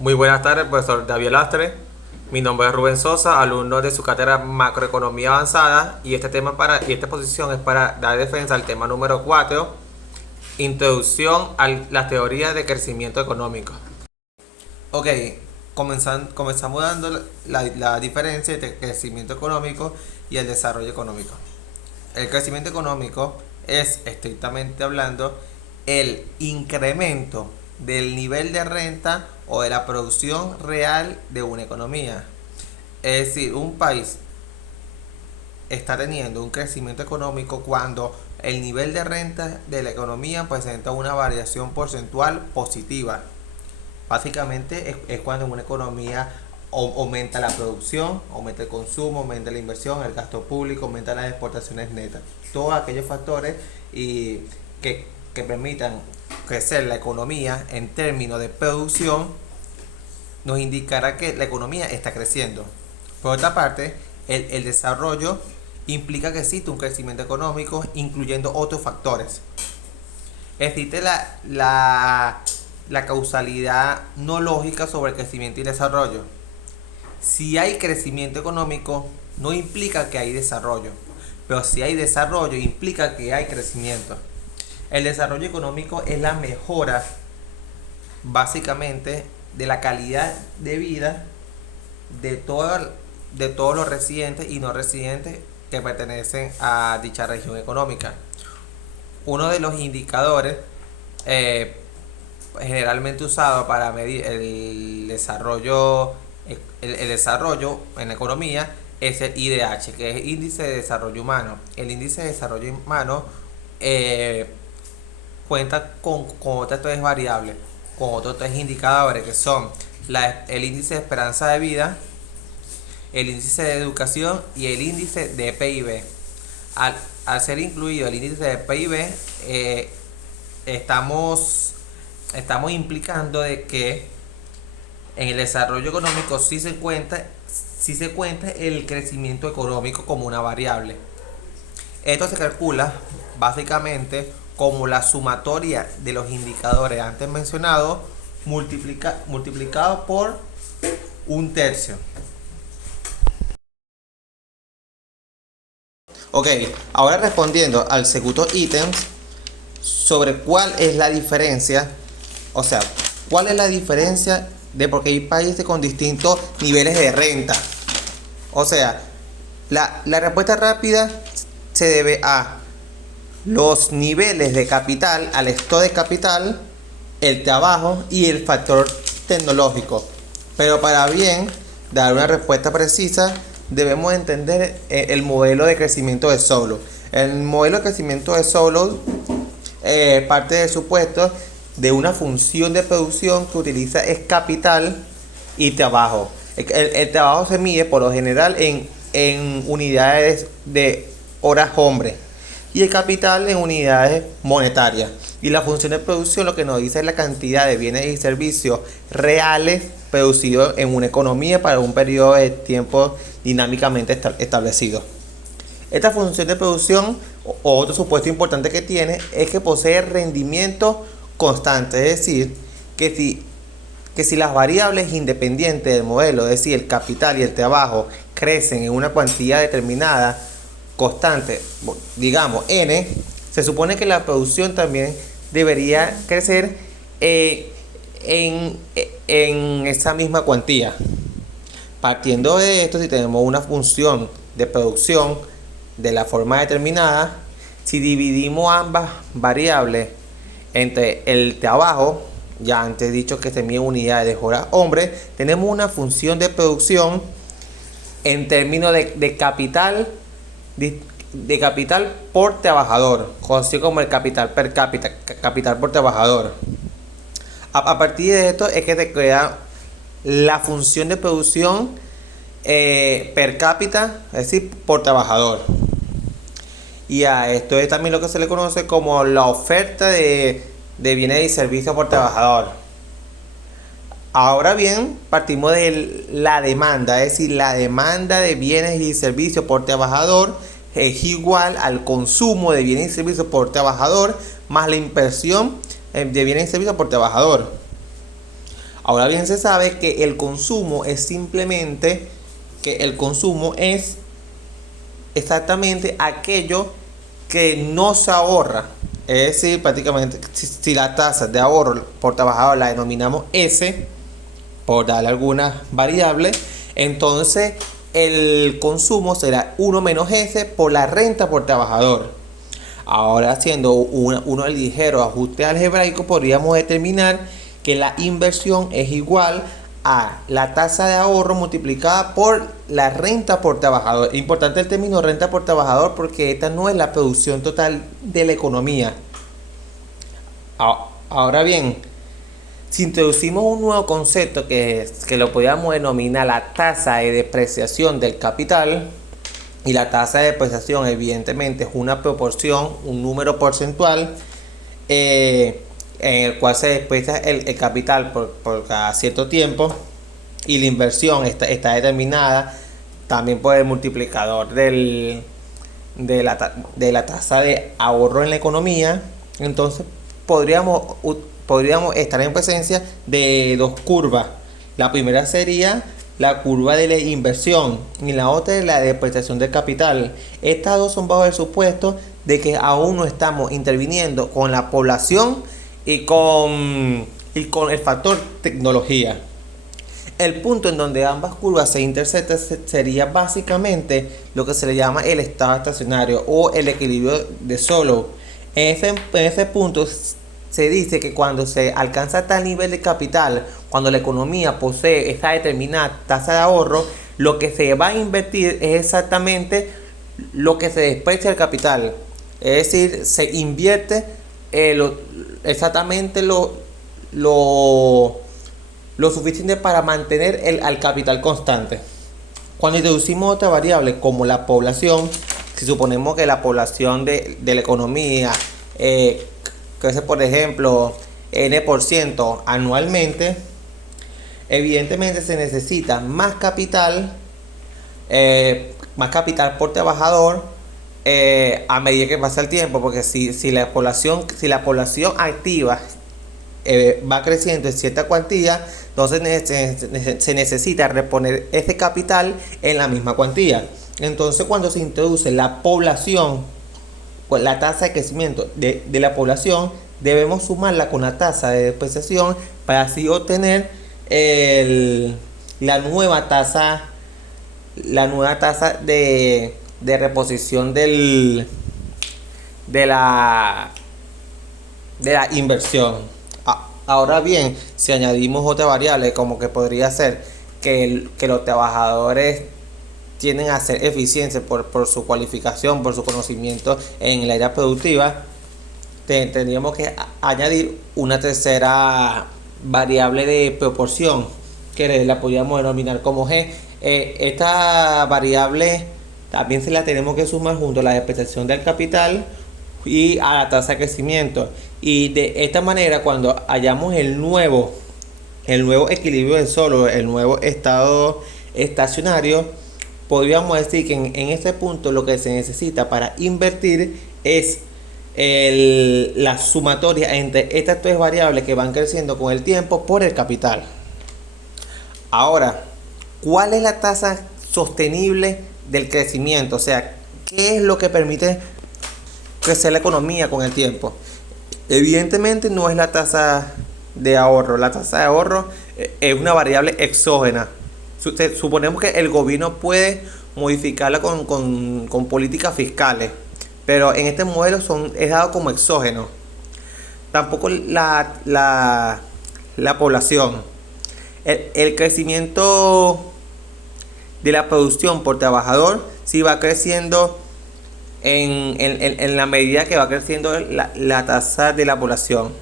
Muy buenas tardes, profesor David Lastre. Mi nombre es Rubén Sosa, alumno de su cátedra Macroeconomía Avanzada, y esta exposición es para dar defensa al tema número 4, Introducción a la teoría de crecimiento económico. Ok, comenzamos dando la diferencia entre el crecimiento económico y el desarrollo económico. El crecimiento económico es, estrictamente hablando, el incremento del nivel de renta o de la producción real de una economía. Es decir, un país está teniendo un crecimiento económico cuando el nivel de renta de la economía presenta una variación porcentual positiva. Básicamente es cuando en una economía aumenta la producción, aumenta el consumo, aumenta la inversión, el gasto público, aumenta las exportaciones netas. Todos aquellos factores que permitan crecer la economía en términos de producción nos indicará que la economía está creciendo. Por otra parte, el desarrollo implica que existe un crecimiento económico incluyendo otros factores. Existe la causalidad no lógica sobre el crecimiento y desarrollo. Si hay crecimiento económico, no implica que hay desarrollo, pero si hay desarrollo, implica que hay crecimiento. El desarrollo económico es la mejora, básicamente, de la calidad de vida de todos los residentes y no residentes que pertenecen a dicha región económica. Uno de los indicadores generalmente usado para medir el desarrollo en la economía es el IDH, que es Índice de Desarrollo Humano. El Índice de Desarrollo Humano cuenta con otras tres variables, con otros tres indicadores que son el índice de esperanza de vida, el índice de educación y el índice de PIB. Al ser incluido el índice de PIB, estamos implicando de que en el desarrollo económico sí se cuenta el crecimiento económico como una variable. Esto se calcula básicamente como la sumatoria de los indicadores antes mencionados multiplicado por un tercio. Ok, ahora respondiendo al segundo ítem sobre cuál es la diferencia, o sea, cuál es la diferencia de porque hay países con distintos niveles de renta. O sea, la respuesta rápida se debe a los niveles de capital, al stock de capital, el trabajo y el factor tecnológico. Pero para bien dar una respuesta precisa, debemos entender el modelo de crecimiento de Solow. El modelo de crecimiento de Solow parte del supuesto de una función de producción que utiliza es capital y trabajo. El trabajo se mide por lo general en unidades de horas hombre y el capital en unidades monetarias. Y la función de producción lo que nos dice es la cantidad de bienes y servicios reales producidos en una economía para un periodo de tiempo dinámicamente establecido. Esta función de producción, o otro supuesto importante que tiene, es que posee rendimiento constante, es decir, que si las variables independientes del modelo, es decir, el capital y el trabajo, crecen en una cuantía determinada, constante, digamos n, se supone que la producción también debería crecer en esa misma cuantía. Partiendo de esto, si tenemos una función de producción de la forma determinada, si dividimos ambas variables entre el trabajo, ya antes he dicho que se mide unidades de horas hombre, tenemos una función de producción en términos de capital por trabajador, conocido como el capital per cápita, capital por trabajador. A partir de esto es que se crea la función de producción per cápita, es decir, por trabajador. Y a esto es también lo que se le conoce como la oferta de bienes y servicios por trabajador. Ahora bien, partimos de la demanda, es decir, la demanda de bienes y servicios por trabajador es igual al consumo de bienes y servicios por trabajador más la inversión de bienes y servicios por trabajador. Ahora bien, se sabe que el consumo es simplemente, que el consumo es exactamente aquello que no se ahorra. Es decir, prácticamente, si la tasa de ahorro por trabajador la denominamos S, por darle alguna variable, entonces el consumo será 1 menos S por la renta por trabajador. Ahora, haciendo uno ligero ajuste algebraico, podríamos determinar que la inversión es igual a la tasa de ahorro multiplicada por la renta por trabajador. Importante el término renta por trabajador porque esta no es la producción total de la economía. Ahora bien, si introducimos un nuevo concepto que lo podríamos denominar la tasa de depreciación del capital, y la tasa de depreciación evidentemente es una proporción, un número porcentual, en el cual se desprecia el capital por cada cierto tiempo, y la inversión está determinada también por el multiplicador de la tasa de ahorro en la economía. Entonces podríamos estar en presencia de dos curvas. La primera sería la curva de la inversión y la otra es la depreciación del capital. Estas dos son bajo el supuesto de que aún no estamos interviniendo con la población y con el factor tecnología. El punto en donde ambas curvas se intersectan sería básicamente lo que se le llama el estado estacionario o el equilibrio de Solow. En ese punto se dice que cuando se alcanza tal nivel de capital, cuando la economía posee esa determinada tasa de ahorro, lo que se va a invertir es exactamente lo que se desprecia del capital. Es decir, se invierte exactamente lo suficiente para mantener al capital constante. Cuando introducimos otra variable como la población, si suponemos que la población de la economía crece, por ejemplo, N% anualmente, evidentemente se necesita más capital por trabajador a medida que pasa el tiempo, porque si la población activa va creciendo en cierta cuantía, entonces se necesita reponer ese capital en la misma cuantía. Entonces, cuando se introduce la población, pues la tasa de crecimiento de la población, debemos sumarla con la tasa de depreciación para así obtener la nueva tasa de reposición de la inversión. Ahora bien, si añadimos otra variable como que podría ser que los trabajadores tienden a ser eficientes por su cualificación, por su conocimiento en el área productiva, tendríamos que añadir una tercera variable de proporción que la podríamos denominar como G. Esta variable también se la tenemos que sumar junto a la depreciación del capital y a la tasa de crecimiento, y de esta manera, cuando hallamos el nuevo equilibrio del Solow, el nuevo estado estacionario, podríamos decir que en este punto lo que se necesita para invertir es la sumatoria entre estas tres variables que van creciendo con el tiempo por el capital. Ahora, ¿cuál es la tasa sostenible del crecimiento? O sea, ¿qué es lo que permite crecer la economía con el tiempo? Evidentemente no es la tasa de ahorro. La tasa de ahorro es una variable exógena. Suponemos que el gobierno puede modificarla con políticas fiscales, pero en este modelo es dado como exógeno. Tampoco la población. El crecimiento de la producción por trabajador sí va creciendo en la medida que va creciendo la tasa de la población,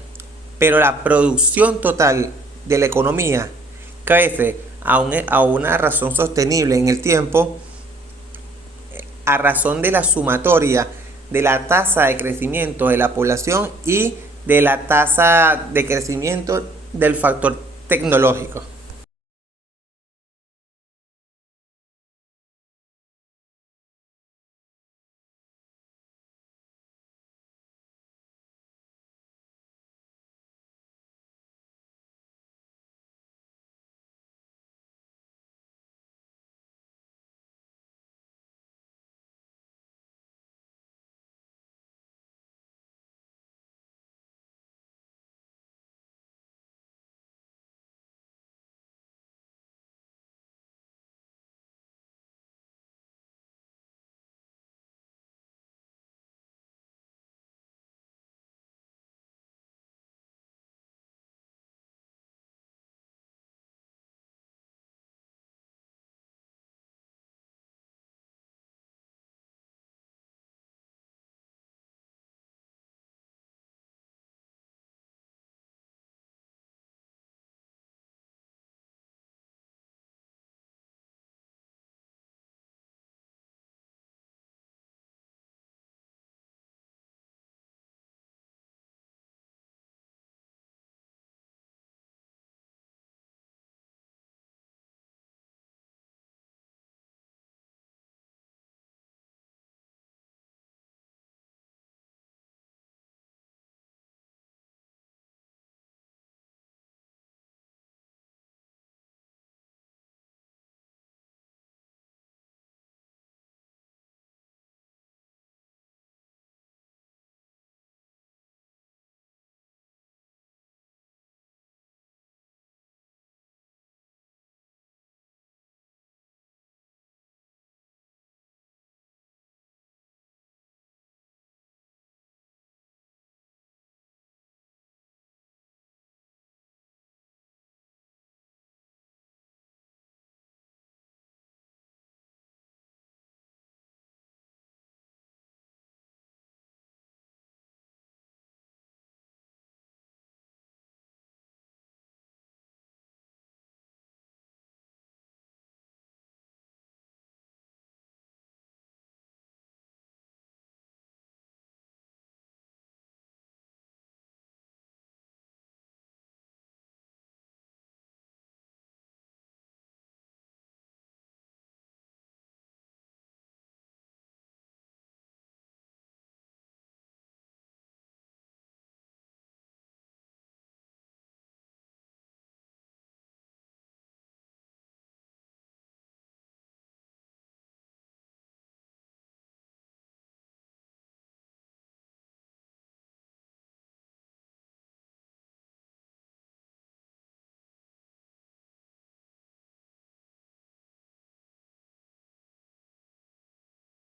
pero la producción total de la economía crece a una razón sostenible en el tiempo, a razón de la sumatoria de la tasa de crecimiento de la población y de la tasa de crecimiento del factor tecnológico.